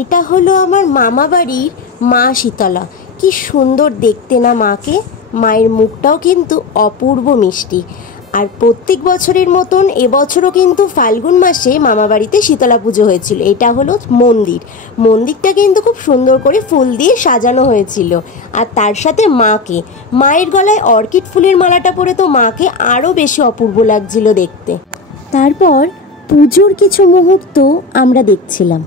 এটা হলো আমার মামা বাড়ির মা শীতলা। কি সুন্দর দেখতে না মাকে। মায়ের মুখটাও কিন্তু অপূর্ব মিষ্টি। আর প্রত্যেক বছরের মতন এবছরও কিন্তু ফাল্গুন মাসে মামা বাড়িতে শীতলা পুজো হয়েছিল। এটা হলো মন্দিরটা কিন্তু খুব সুন্দর করে ফুল দিয়ে সাজানো হয়েছিল। আর তার সাথে মায়ের গলায় অর্কিড ফুলের মালাটা পরে তো মাকে আরও বেশি অপূর্ব লাগছিল দেখতে। তারপর পুজোর কিছু মুহূর্ত আমরা দেখছিলাম।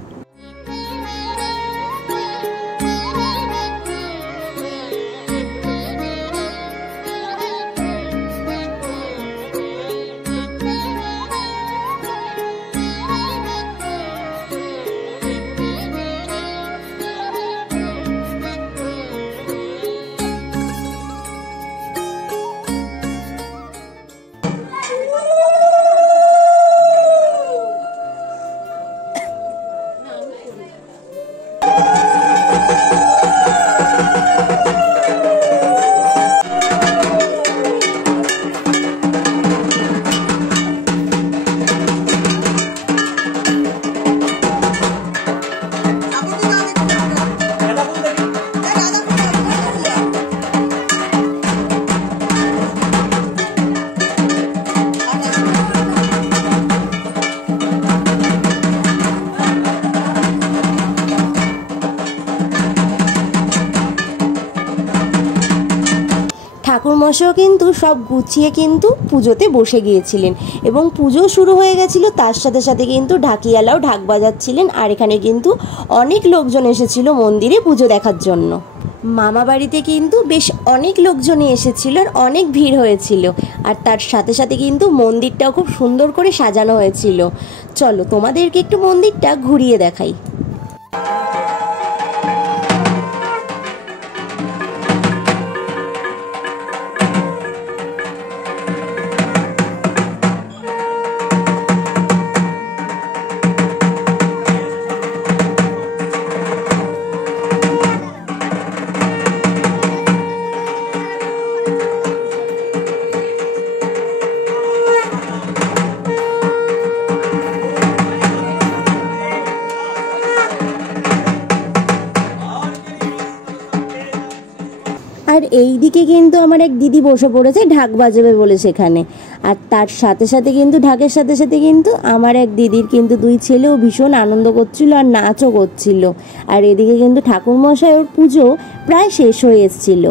ঠাকুরমশাইও কিন্তু সব গুছিয়ে কিন্তু পুজোতে বসে গিয়েছিলেন এবং পুজো শুরু হয়ে গেছিলো। তার সাথে সাথে কিন্তু ঢাকিয়ালাও ঢাক বাজাচ্ছিলেন। আর এখানে কিন্তু অনেক লোকজন এসেছিল মন্দিরে পুজো দেখার জন্য। মামা বাড়িতে কিন্তু বেশ অনেক লোকজনই এসেছিল আর অনেক ভিড় হয়েছিল। আর তার সাথে সাথে কিন্তু মন্দিরটাও খুব সুন্দর করে সাজানো হয়েছিল। চলো তোমাদেরকে একটু মন্দিরটা ঘুরিয়ে দেখাই। আর এই দিকে কিন্তু আমার এক দিদি বসে পড়েছে ঢাক বাজাবে বলে সেখানে। আর তার সাথে সাথে কিন্তু ঢাকের সাথে সাথে কিন্তু আমার এক দিদির কিন্তু দুই ছেলেও ভীষণ আনন্দ করছিল আর নাচও করছিল। আর এদিকে কিন্তু ঠাকুরমশাই ওর পুজো প্রায় শেষ হয়ে এসেছিল।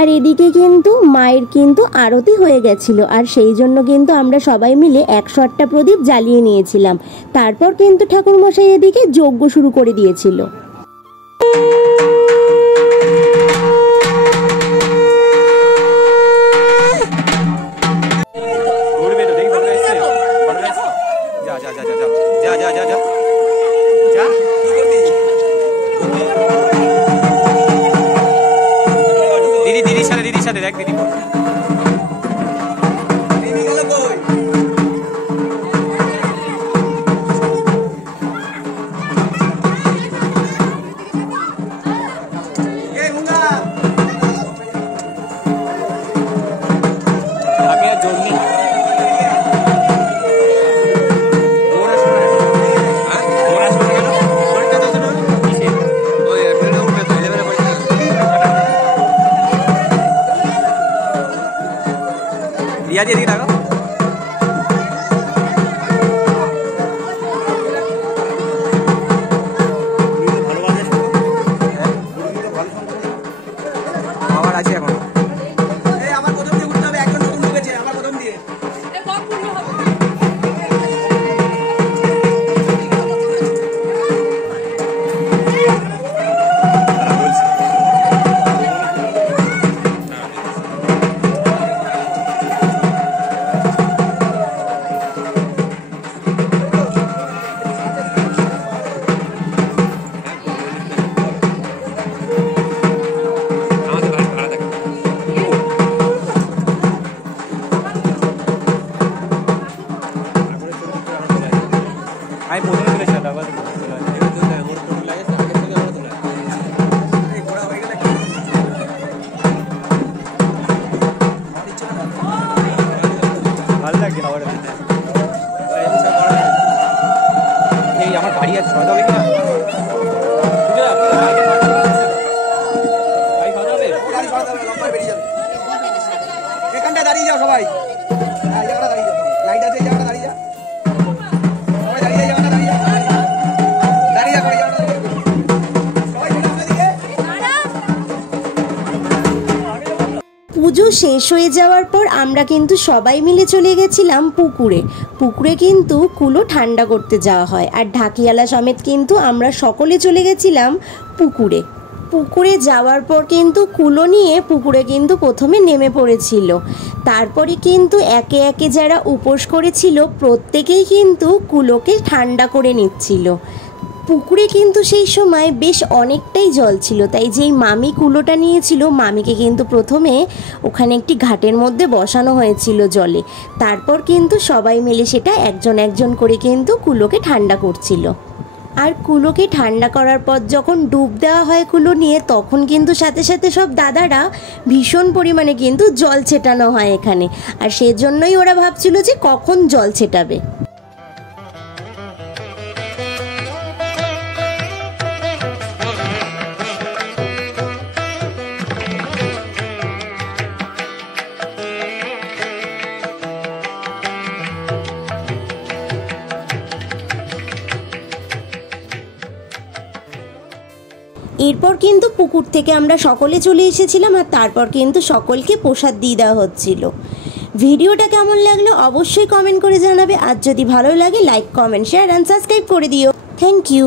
আর এদিকে কিন্তু মায়ের কিন্তু আরতি হয়ে গেছিল। আর সেই জন্য কিন্তু আমরা সবাই মিলে 108টা প্রদীপ জ্বালিয়ে নিয়েছিলাম। তারপর কিন্তু ঠাকুরমশাই এদিকে যজ্ঞ শুরু করে দিয়েছিল। দিদির সাথে দেখ দিদি রিয়া দিয়ে দিকে থাকো। আমার এই আমার গাড়ি আছে ছয় যাবে কিনা এখানটা দাঁড়িয়ে যাও সবাই দাঁড়িয়ে যাও লাইট আছে জায়গাটা দাঁড়িয়ে যাও সবাই দাঁড়িয়ে যাও দাঁড়িয়ে যাও দাঁড়িয়ে যাও পুজো শেষ হয়ে যাওয়ার পর আমরা কিন্তু সবাই মিলে চলে গেছিলাম পুকুরে। পুকুরে কিন্তু কুলো ঠান্ডা করতে যাওয়া হয়, আর ঢাকিয়ালা সমেত কিন্তু আমরা সকলে চলে গেছিলাম পুকুরে। পুকুরে যাওয়ার পর কিন্তু কুলো নিয়ে পুকুরে কিন্তু প্রথমে নেমে পড়েছিল, তারপরে কিন্তু একে একে যারা উপোস করেছিল প্রত্যেকেই কিন্তু কুলোকে ঠান্ডা করে নিচ্ছিল। পুকুরে কিন্তু সেই সময় বেশ অনেকটাই জল ছিল, তাই যেই মামি কুলোটা নিয়েছিল মামিকে কিন্তু প্রথমে ওখানে একটি ঘাটের মধ্যে বসানো হয়েছিল জলে, তারপর কিন্তু সবাই মিলে সেটা একজন একজন করে কিন্তু কুলোকে ঠান্ডা করছিল। আর কুলোকে ঠান্ডা করার পর যখন ডুব দেওয়া হয় কুলো নিয়ে, তখন কিন্তু সাথে সাথে সব দাদারা ভীষণ পরিমাণে কিন্তু জল ছেটানো হয় এখানে, আর সেজন্যই ওরা ভাবছিল যে কখন জল ছেটাবে। এরপর কিন্তু পুকুর থেকে আমরা সকলে চলে এসেছিলাম, আর তারপর কিন্তু সকলকে প্রসাদ দিয়ে দেওয়া হচ্ছিল। ভিডিওটা কেমন লাগলো অবশ্যই কমেন্ট করে জানাবে, আর যদি ভালো লাগে like comment share and subscribe করে দিও। Thank you.